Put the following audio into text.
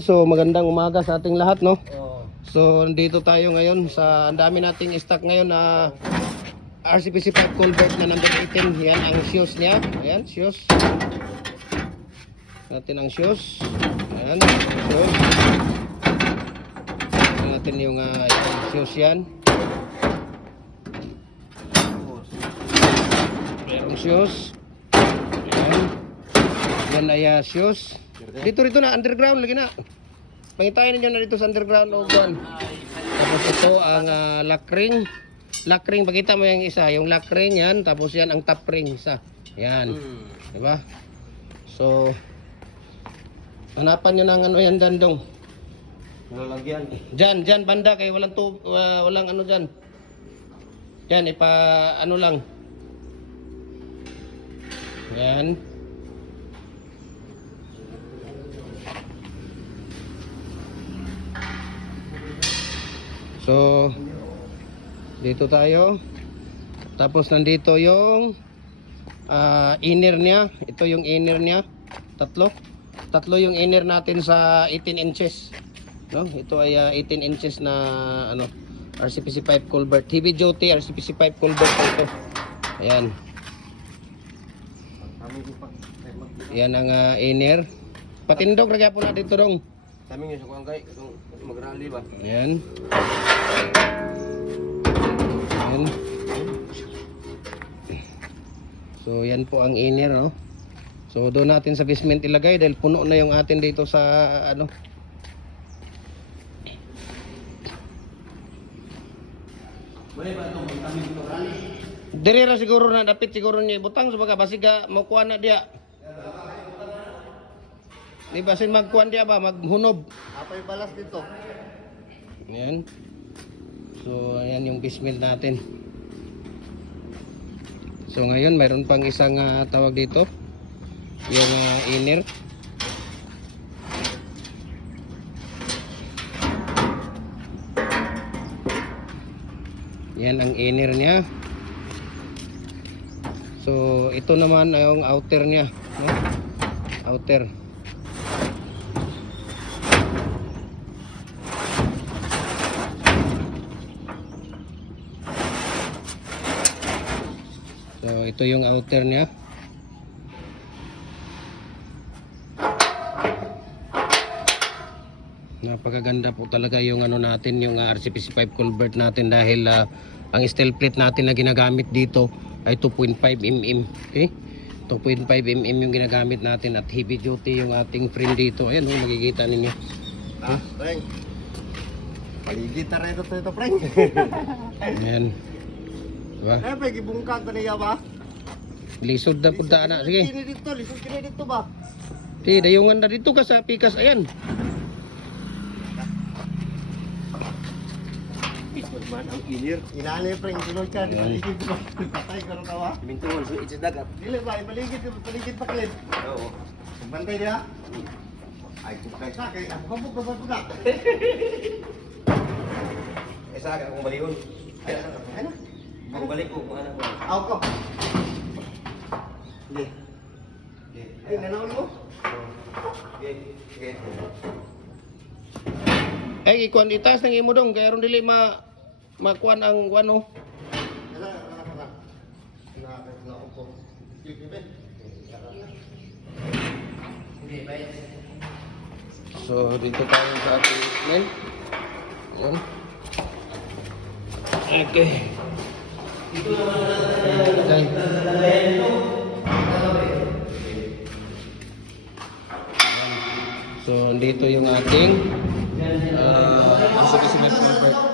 So magandang umaga sa ating lahat, no? Oh. So dito tayo ngayon sa ang dami nating stock ngayon na RCPC 5 culvert na number 18. Yan ang shoes niya. Ayan, shoes. Natin ang shoes. Ayan, shoes. Natin yung shoes yan. Merong shoes. Ayan. Yan ay shoes. Dito na, underground lagi na. Pangitain ninyo na dito sa underground o doon. Tapos ito ang lock ring. Lock ring, pakita mo yung isa. Yung lock ring yan, tapos yan ang top ring isa. Yan. Diba? So, hanapan nyo ng ano yan, dandong. Lalagyan. Dyan, banda kayo. Walang ano dyan. Yan, ano lang. Yan. So, dito tayo. Tapos nandito yung inner niya. Ito yung inner niya. Tatlo yung inner natin sa 18 inches. No? Ito ay 18 inches na ano, RCPC 5 culvert. Heavy duty RCPC 5 culvert ito. Ayan. Yan ang inner. Patindog lagyan po na dito dong. Kami nga sa kuang kay kung mag-rally ba. Ayan. Ayan. So yan po ang inner, no. So doon natin sa basement ilagay dahil puno na yung atin dito sa ano. Wala ba itong kami dito rally? Diri ra siguro na dapit siguro ni butang sa baga basiga makuha na dia. Di ba sin magkuan dia ba maghunob. Apay balas dito. Ayan. So ayan yung basement natin. So ngayon mayroon pang isang tawag dito. Yung inner. Yan ang inner niya. So ito naman ay yung outer niya, no? Outer. So ito yung outer niya. Napakaganda po talaga yung ano natin, yung RCPC 5 culvert natin dahil ang steel plate natin na ginagamit dito ay 2.5 mm. Okay? 2.5 mm yung ginagamit natin at heavy duty yung ating frame dito. Ayan, makikita ninyo. Preng. Paligid ta rin ito, Preng. Ayan. Diba? Eh, pa gibungkag ta niya ba? Lisod na punta na. Sige. Lisod kini dito ba? Sige, dayungan na dito ka sa pikas. Ayan. Man ang inir. Inali Preng, sunod ka. Paligid ba? Patay ka rin tawa. Mintuan, so it's dagat. Dili ba, paligid pa klid. Oo. Bantay dia. Ay, kukay sa kay ako kabog na. Sa akin akong balihon. Ay na. Ako balik ko kung ano ko. Ako ko. Hindi. Ay, nanawin mo? Okay. Ay, ikuan itas ng imo dong. Kaya ron dili makuan ang ano. So dito tayo sa ating men. Ayan. Okay. So dito yung ating RCPC 5 culvert.